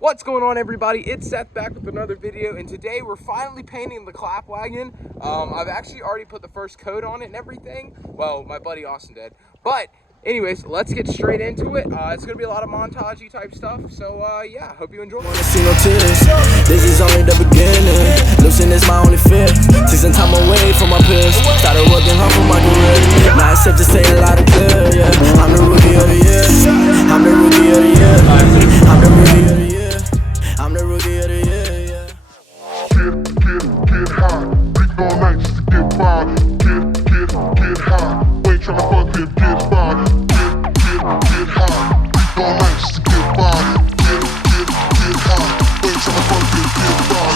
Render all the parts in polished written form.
What's going on, everybody? It's Seth back with another video, and today we're finally painting the clap wagon. I've actually already put the first coat on it and everything. Well, my buddy Austin did. But anyways, let's get straight into it. It's gonna be a lot of montagey type stuff. So yeah, hope you enjoy. See no tears. This is only the beginning. Losing is my only fear. Taking time away from my peers. Started working hard for my career. Now it's safe to say a lot of clear. Yeah, I'm the rookie of the year. I'm the rookie of the year. I'm the rookie of the year. I'm the rookie of the year. Yeah. Get high. Freak all night just to get by. Get high. We ain't tryna fuck it. Get by. Get high. Freak all night just to get by. Get high. We ain't tryna fuck it. Get by.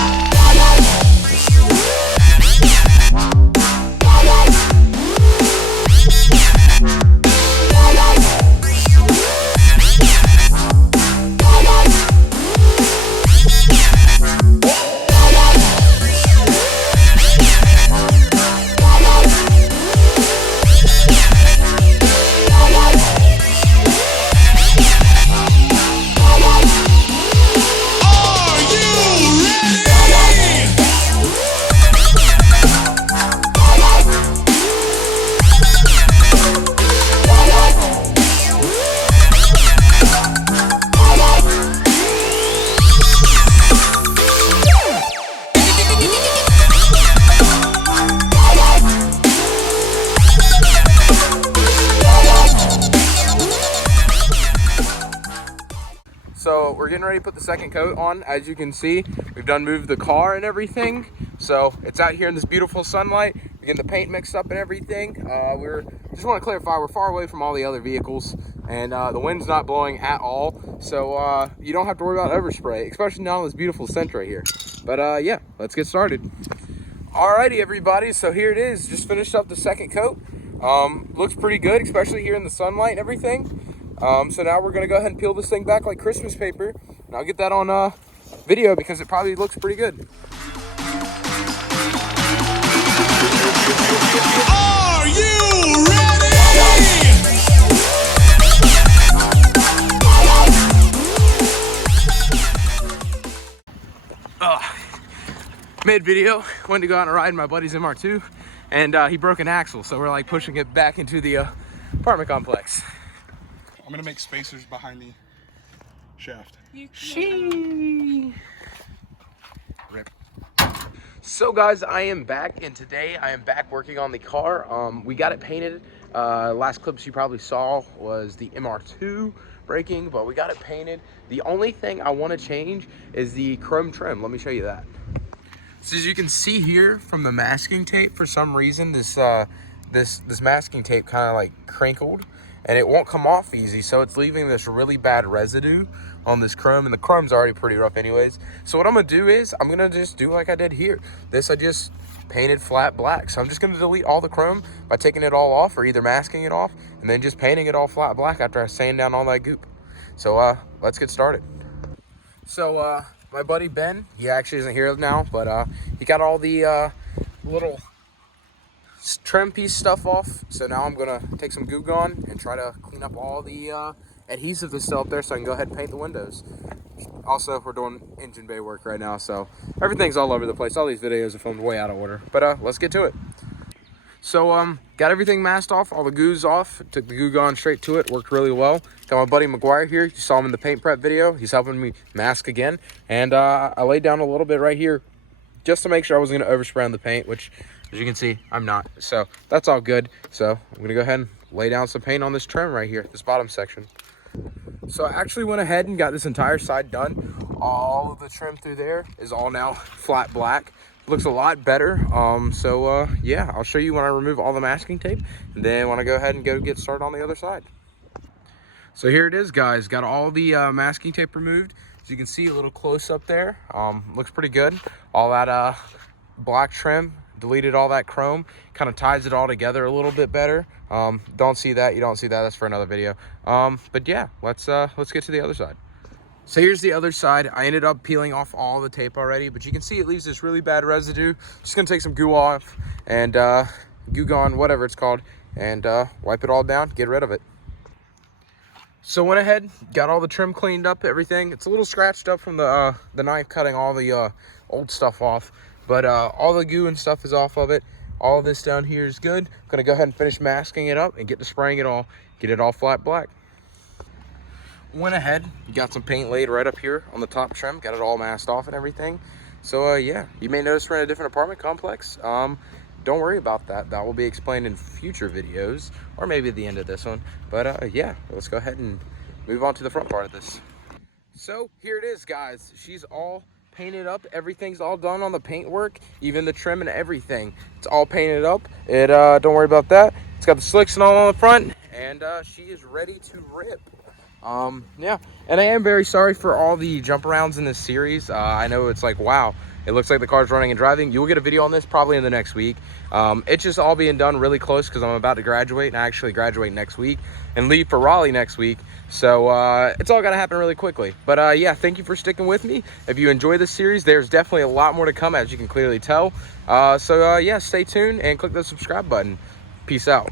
So we're getting ready to put the second coat on. As you can see, we've done moved the car and everything. So it's out here in this beautiful sunlight. We're getting the paint mixed up and everything. We're just want to clarify, we're far away from all the other vehicles, and the wind's not blowing at all. So you don't have to worry about overspray, especially now in this beautiful scent right here. But yeah, let's get started. Alrighty, everybody. So here it is. Just finished up the second coat. Looks pretty good, especially here in the sunlight and everything. So now we're gonna go ahead and peel this thing back like Christmas paper, and I'll get that on video because it probably looks pretty good. Are you ready? Mid-video, went to go out and ride in my buddy's MR2, and he broke an axle, so we're like pushing it back into the apartment complex. I'm gonna make spacers behind the shaft. Rip. So guys, I am back, and today I am back working on the car. We got it painted. Last clips you probably saw was the MR2 braking, but we got it painted. The only thing I want to change is the chrome trim. Let me show you that. So as you can see here from the masking tape, for some reason this masking tape kind of like crinkled, and it won't come off easy, so it's leaving this really bad residue on this chrome, and the chrome's already pretty rough anyways. So what I'm gonna do is I'm gonna just do like I did here. This I just painted flat black, so I'm just gonna delete all the chrome by taking it all off, or either masking it off and then just painting it all flat black after I sand down all that goop. So let's get started. So my buddy Ben, he actually isn't here now, but he got all the little trim piece stuff off. So now I'm gonna take some Goo Gone and try to clean up all the adhesive that's still up there, so I can go ahead and paint the windows. Also, we're doing engine bay work right now, so everything's all over the place. All these videos are filmed way out of order, but let's get to it. So got everything masked off, all the goo's off, took the Goo Gone straight to it, worked really well. Got my buddy McGuire here, you saw him in the paint prep video. He's helping me mask again, and I laid down a little bit right here just to make sure I wasn't gonna overspray on the paint, which as you can see, I'm not. So that's all good. So I'm gonna go ahead and lay down some paint on this trim right here, this bottom section. So I actually went ahead and got this entire side done. All of the trim through there is all now flat black. Looks a lot better. Yeah, I'll show you when I remove all the masking tape, and then when I go ahead and go get started on the other side. So here it is, guys. Got all the masking tape removed. As you can see, a little close up there. Looks pretty good. All that black trim, deleted all that chrome, kind of ties it all together a little bit better. Don't see that, you don't see that, that's for another video. But yeah, let's get to the other side. So here's the other side. I ended up peeling off all the tape already, but you can see it leaves this really bad residue. Just gonna take some goo off and Goo Gone, whatever it's called, and wipe it all down, get rid of it. So went ahead, got all the trim cleaned up, everything. It's a little scratched up from the knife cutting all the old stuff off, but all the goo and stuff is off of it. All of this down here is good. Gonna go ahead and finish masking it up and get to spraying it all, get it all flat black. Went ahead, got some paint laid right up here on the top trim, got it all masked off and everything. So yeah, you may notice we're in a different apartment complex. Don't worry about that. That will be explained in future videos, or maybe at the end of this one. But yeah, let's go ahead and move on to the front part of this. So here it is, guys. She's all painted up. Everything's all done on the paint work, even the trim and everything. It's all painted up. Don't worry about that. It's got the slicks and all on the front, and she is ready to rip. Yeah, and I am very sorry for all the jump arounds in this series. I know it's like, wow, it looks like the car's running and driving. You'll get a video on this probably in the next week. It's just all being done really close because I'm about to graduate, and I actually graduate next week and leave for Raleigh next week. So it's all got to happen really quickly. But yeah, thank you for sticking with me. If you enjoy this series, there's definitely a lot more to come, as you can clearly tell. So yeah, stay tuned and click the subscribe button. Peace out.